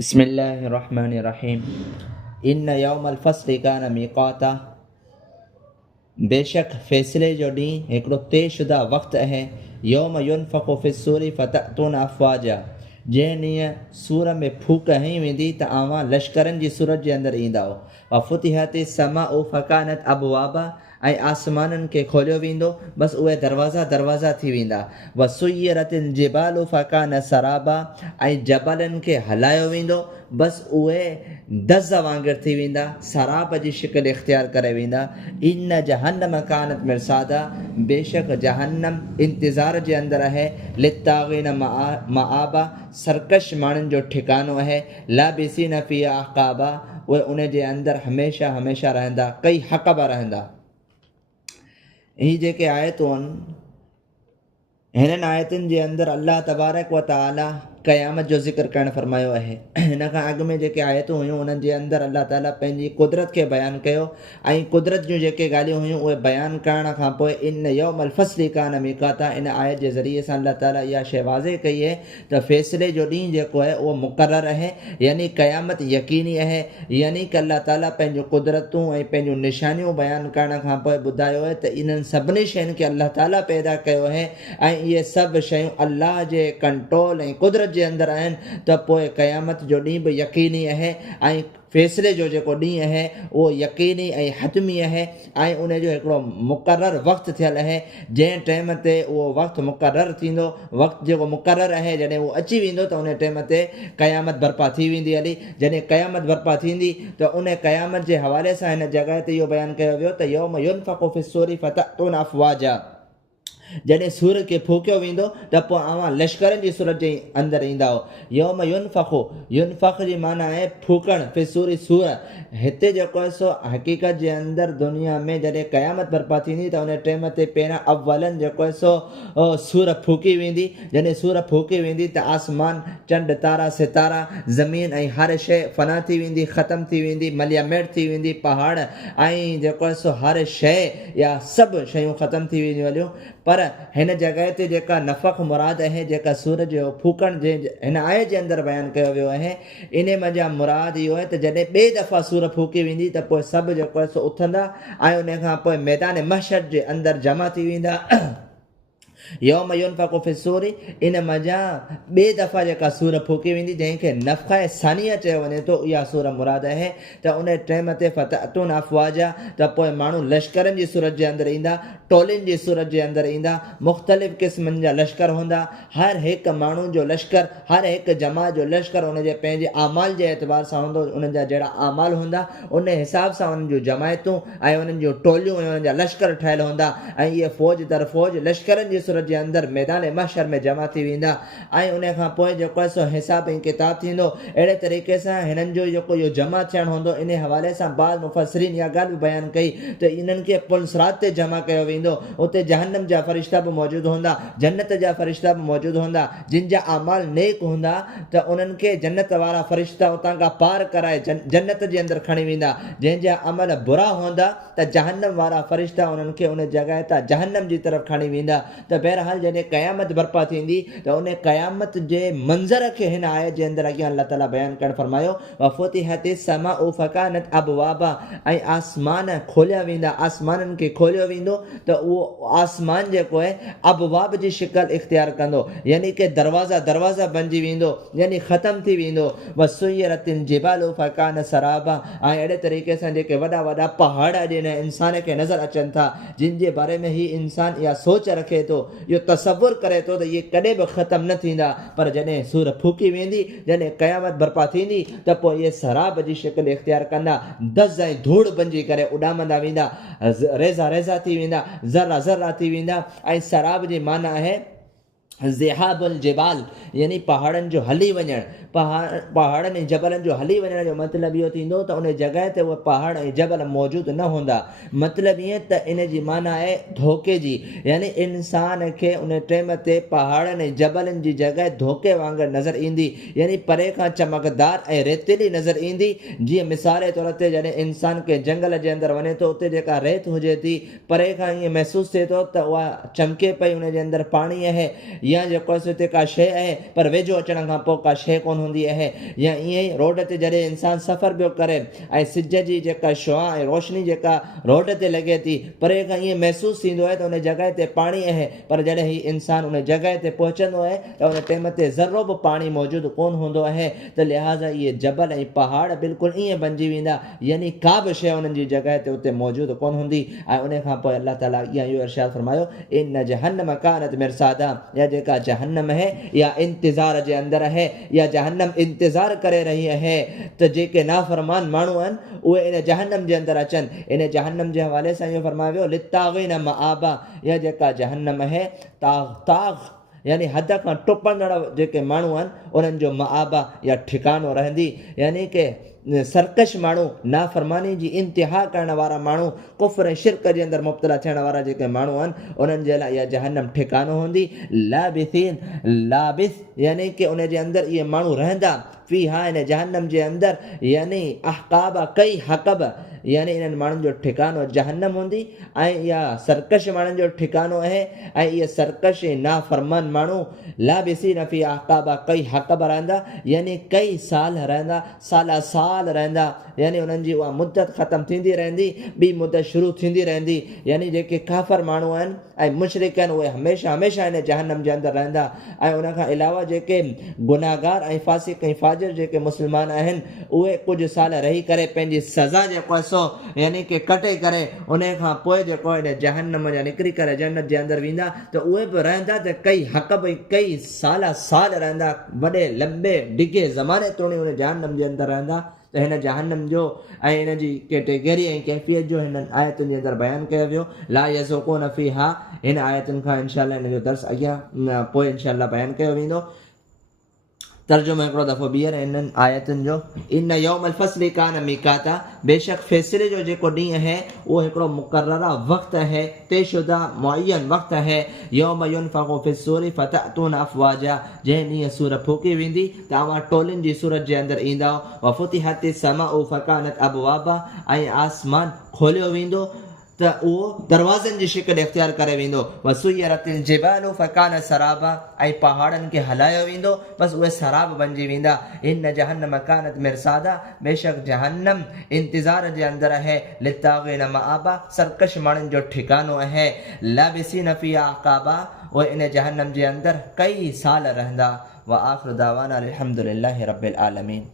बिस्मिल्लाहिर्रहमानिर्रहीम। इन्न यौमल फ़स्ल कान मीक़ाता, बेशक फ़ैसिले जो ॾींहुं हिकिड़ो तयशुदा वक़्तु आहे। यौम युनफ़ख़ु फ़िस्सूरि फ़तअतूना अफ़वाजा, जंहिं ॾींहुं सूर में फूक हई वेंदी त अव्हां लश्करनि जी सूरत जे अंदरि ईंदा। वफ़ुतिहति समाउ फ़कानत अबवाबा, ऐं आसमाननि खे खोलियो वेंदो, बसि उहे दरवाज़ा दरवाज़ा थी वेंदा। वसुय्यरतिल जिबालु फ़कान सराबा, ऐं जबलनि खे हलायो वेंदो, बसि उहे दज़ वांगुरु थी वेंदा, सराब जी शिकिल इख़्तियार करे वेंदा। इन जहन्नम कानत मिर्सादा, बेशक जहन्नम इंतज़ार जे अंदरि आहे। लित्ताग़ीन मआबा, सरकश माण्हुनि जो ठिकानो आहे। लाबिसीन फ़ीहा अहक़ाबा, उहे उन जे अंदरि हमेशह हमेशह रहंदा, कई हक़बा रहंदा। ही जेके आयतूं आहिनि, हिननि आयतुनि जे अंदरि अल्लाह तबारक व तआला क़यामत जो ज़िक्र करणु फ़रमायो आहे। हिन खां अॻु में जेके आयतूं हुयूं उन्हनि जे अंदरि अल्लाह ताला पंहिंजी कुदरत खे बयानु कयो, ऐं कुदरत जूं जेके ॻाल्हियूं हुयूं उहे बयानु करण खां पोइ इन यौमल फ़स्ल कान मीक़ाता, इन आयत जे ज़रिए सां अल्लाह ताला इहा शइ वाज़े कई आहे त फ़ैसिले जो ॾींहुं जेको आहे उहो मुक़ररु आहे, यानी क़यामत यकीनी आहे। यानी कि अल्लाह ताला पंहिंजूं कुदरतूं ऐं पंहिंजूं निशानियूं बयानु करण खां पोइ ॿुधायो आहे त इन्हनि सभिनी शयुनि खे अल्लाह ताला पैदा कयो आहे, ऐं इहे सभु शयूं अल्लाह जे कंट्रोल ऐं कुदरत जे अंदरि आहिनि। त पोइ क़यामत जो ॾींहुं बि यकीनी आहे, ऐं फ़ैसिले जो जेको ॾींहुं आहे उहो यकीनी ऐं हतमी आहे, ऐं उन जो हिकिड़ो मुक़ररु वक़्तु थियलु आहे। जंहिं टाइम ते उहो वक़्तु मुक़ररु थींदो, वक़्तु जेको मुक़ररु आहे, जॾहिं उहो अची वेंदो त उन टाइम ते क़यामत बर्पा थी वेंदी हली। जॾहिं क़यामत बर्पा थींदी त उन क़यामत जे हवाले सां हिन जॻह ते इहो बयानु कयो वियो त यौम युनफ़ख़ु फ़िस्सूरि फ़तअतूना अफ़वाजा, जॾहिं सूर खे फूकियो वेंदो त पोइ अव्हां लश्करनि जी सूरत जे अंदरि ईंदा। यौम युनफ़ख़ु, युनफ़ख़ जी माना आहे फूकणु, फ़िस्सूरि सूर। हिते जेको आहे सो हक़ीक़त जे अंदरि दुनिया में जॾहिं क़यामत बर्पा थींदी त उन टाइम ते पहिरां अव्वलनि जेको आहे सो सूर फूकी वेंदी। जॾहिं सूर फूकी वेंदी त आसमान, चंड तारा सितारा, ज़मीन ऐं हर शइ फ़ना थी वेंदी, ख़तमु थी वेंदी, मलियामेट थी वेंदी, पहाड़ ऐं जेको आहे सो हर शइ या सभु शयूं ख़तमु थी वेंदियूं हलियूं। पर हिन जॻह ते जेका नफ़ख़ मुराद आहे, जेका सूर जो फूकण जे हिन आयत जे अंदरि बयानु कयो वियो आहे, इन मज़ा मुराद इहो आहे त जॾहिं ॿिए दफ़ा सूर फूकी वेंदी त पोइ सभु जेको आहे सो उथंदा, ऐं उन खां पोइ मैदान महशर जे अंदरि जमा थी वेंदा। यौम युनफ़ख़ु फ़िस्सूरि, इन मज़ा ॿिए दफ़ा जेका सूर फूकी वेंदी, जंहिंखे नफ़ख़ सानिया चयो वञे थो, इहा सूर मुराद आहे। त उन टाइम ते फ़तअतूना अफ़वाजा, त पोइ माण्हू लश्करनि जी सूरत जे अंदरि ईंदा, टोलियुनि जी सूरत जे अंदरि ईंदा। मुख़्तलिफ़ क़िस्मनि जा लश्कर हूंदा, हर हिकु माण्हू जो लश्कर, हर हिकु जमात जो लश्कर उनजे पंहिंजे आमाल जे एतबार सां हूंदो। उन्हनि जा जहिड़ा आमाल हूंदा उन हिसाब सां उन्हनि जूं जमायतूं ऐं उन्हनि जूं टोलियूं ऐं उन्हनि जा लश्कर ठहियल हूंदा, ऐं इहे फ़ौज दर फ़ौज लश्करनि जी सूरत जे अंदरि मैदान महशर में जमा थी वेंदा। ऐं उन खां पोइ जेको आहे सो हिसाब ऐं किताब थींदो। अहिड़े तरीक़े सां हिननि जो जेको इहो जमा थियणु हूंदो, इन हवाले सां बाज़ मुफ़स्सिरीन इहा ॻाल्हि बि बयानु कई त इन्हनि खे पुलसरात ते जमा कयो वेंदो। उते जहन्नम जा फ़रिश्ता बि मौजूदु हूंदा, जन्नत जा फ़रिश्ता बि मौजूदु हूंदा। जिन जा आमाल नेक हूंदा त उन्हनि खे जन्नत वारा फ़रिश्ता उतां खां पार कराए जन्नत जे अंदरि खणी वेंदा। जंहिंजा अमल बुरा हूंदा त जहन्नम वारा फ़रिश्ता उन्हनि खे उन जॻह तां जहन्नम जी तरफ़ खणी वेंदा। त बहरहाल जॾहिं क़यामत बर्पा थींदी त उन क़यामत जे मंज़र खे हिन आयत जे अंदरि अॻियां अल्लाह ताला बयानु करणु फ़रमायो, वफ़ुतिहति समाउ फ़कानत अबवाबा, ऐं आसमान खोलिया वेंदा, आसमाननि खे खोलियो वेंदो त उहो आसमान जेको आहे अबवाब जी शिकल इख़्तियार कंदो, यानी कि दरवाज़ा दरवाज़ा बणिजी वेंदो, यानी ख़तमु थी वेंदो। वसुय्यरतिल जिबालु फ़कान सराबा, ऐं अहिड़े तरीक़े सां जेके वॾा वॾा पहाड़ अॼु हिन इंसान खे नज़र अचनि था, जिन जे बारे में ही इंसान इहा सोच रखे थो, इहो तसवुरु करे थो त इहे कॾहिं बि ख़तमु न थींदा। पर जॾहिं सूर फूकी वेंदी, जॾहिं क़यामत बर्पा थींदी त पोइ इहे सराब जी शिकिल इख़्तियार कंदा, दज़ ऐं धूड़ बणिजी करे उॾामंदा वेंदा, रेज़ा रेज़ा थी वेंदा, ज़र्रा ज़र्रा थी वेंदा। ऐं सराब जी माना आहे ज़िहाबुल जिबाल, यानी पहाड़नि जो हली वञणु। पहाड़नि ऐं जबलनि जो हली वञण जो मतिलबु इहो थींदो त उन जॻह ते उहे पहाड़ ऐं जबल मौजूदु न हूंदा। मतिलबु ईअं त इन जी माना आहे धोखे जी, यानी इंसान खे उन टाइम ते पहाड़नि ऐं जबलनि जी जॻह धोखे वांगुरु नज़र ईंदी, यानी परे खां चमकदार ऐं रेतीली नज़र ईंदी। जीअं मिसाल जे तौर ते जॾहिं इंसान खे जंगल जे अंदरि वञे थो, उते जेका रेत हुजे थी, परे खां ईअं महसूसु थिए थो त उहा चमके पई, उन जे अंदरि पाणी आहे, या जेको हिते का शइ आहे पर वेझो अचण खां पोइ का शइ कोन हूंदी आहे। या ईअं ई रोड ते जॾहिं इंसानु सफ़र पियो करे ऐं सिज जी जेका शुआ ऐं रोशनी जेका रोड ते लॻे थी, परे खां ईअं महसूसु थींदो आहे त उन जॻह ते पाणी आहे, पर जॾहिं ही इंसानु उन जॻह ते पहुचंदो आहे त उन टाइम ते ज़रो बि पाणी मौजूदु कोन हूंदो आहे। त लिहाज़ा इहे जबल ऐं पहाड़ बिल्कुलु ईअं बणिजी वेंदा, यानी का बि शइ उन्हनि जी जॻह ते उते मौजूदु कोन हूंदी। ऐं उन खां पोइ अलाह ताला इहो इरशाद फरमायो, इन जहन्नम कानत मिरसादा, या जेका जहन्नम है या इंतज़ार जे अंदरि आहे, या जहन्नम इंतज़ार करे रही आहे त जेके नाफ़रमान माण्हू आहिनि उहे इन जहन्नम जे अंदरि अचनि। इन जहन्नम जे हवाले सां इहो फरमायो वियो, लित्ताग़ीन मआबा, या जेका जहन्नम आहे ताग़ यानी हद खां टुपंदड़ जेके माण्हू आहिनि उन्हनि जो मआबा या ठिकानो रहंदी, यानी कि सरकश माण्हू, नाफ़रमानी जी इंतिहा करण वारा माण्हू, कुफ़्र ऐं शिरक जे अंदरि मुब्तला थियण वारा जेके माण्हू आहिनि उन्हनि जे लाइ इहा जहन्नम ठिकानो हूंदी। लाबिसीन, लाबिस यानी कि उन जे अंदरि इहे माण्हू रहंदा, फ़ीहा इन जहन्नम जे अंदरि, यानी अहकाबा कई हक़ब, यानी इन्हनि माण्हुनि जो ठिकानो जहन्नम हूंदी। ऐं इहा सरकश माण्हुनि जो ठिकानो आहे, ऐं इहे सरकश नाफ़रमान माण्हू लाबिसीन फ़ी अहकाबा कई हक़ब रहंदा, यानी कई साल रहंदा, साल रहंदा, यानी उन्हनि जी उहा मुद्दत ख़तमु थींदी रहंदी, ॿी मुद्दत शुरू थींदी रहंदी। यानी जेके काफ़र माण्हू आहिनि ऐं मुशरिक आहिनि उहे हमेशह इन जहन्नम जे अंदरि रहंदा। ऐं उन खां अलावा जेके गुनाहगार ऐं फासिक ऐं फाजिर जेके मुस्लमान आहिनि उहे कुझु साल रही करे पंहिंजी सज़ा जेको आहे सो यानी कि कटे करे उन खां पोइ जेको इन जहन्नम जा निकिरी करे जन्नत जे अंदरि वेंदा, त उहे बि रहंदा त कई हक़ भई कई साल रहंदा, वॾे लंबे डिघे ज़माने ताईं उन जहन्नम जे अंदरि रहंदा। त हिन जहन्नम जो ऐं हिन जी कैटेगरी ऐं कैफ़ियत जो हिन आयतुनि जे अंदरि बयानु कयो वियो। ला यज़ूक़ून फ़ीहा, हिन आयतुनि खां इनशाअल्लाह हिन जो दर्स अॻियां पोइ इनशाअल्लाह बयानु कयो वेंदो। तर्जुमो हिकिड़ो दफ़ो ॿीहर हिननि आयतुनि जो, इन यौमल फ़स्ल कान मीक़ाता, बेशक फ़ैसिले जो जेको ॾींहुं आहे उहो हिकिड़ो मुक़ररा वक़्तु आहे, तयशुदा मुअय्यन वक़्तु आहे। यौम युनफ़ख़ु फ़िस्सूरि फ़तअतून अफ़वाजा, जंहिं ॾींहुं सूर फूकी वेंदी त तव्हां टोलिनि जी सूरत जे अंदरि ईंदा। वफ़ुतिहतिस समाउ फ़कानत अबवाबा, ऐं आसमान खोलियो वेंदो त उहो दरवाज़नि जी शिकिल इख़्तियार करे वेंदो। वसुयरतिल जिबालु फ़कानत सराबा, ऐं पहाड़नि खे हलायो वेंदो बसि उहे सराब बणिजी वेंदा। इन जहन्नम कानत मिरसादा, बेशक जहन्नम इंतज़ार जे अंदरि आहे। लित्ताग़ीन मआबा, सरकश माण्हुनि जो ठिकानो आहे। लाबिसीन फ़ीहा अहक़ाबा, उहे इन जहन्नम जे अंदरि कई साल रहंदा। व आख़िरु दावाना अल्हम्दुलिल्लाहि रब्बिल आलमीन।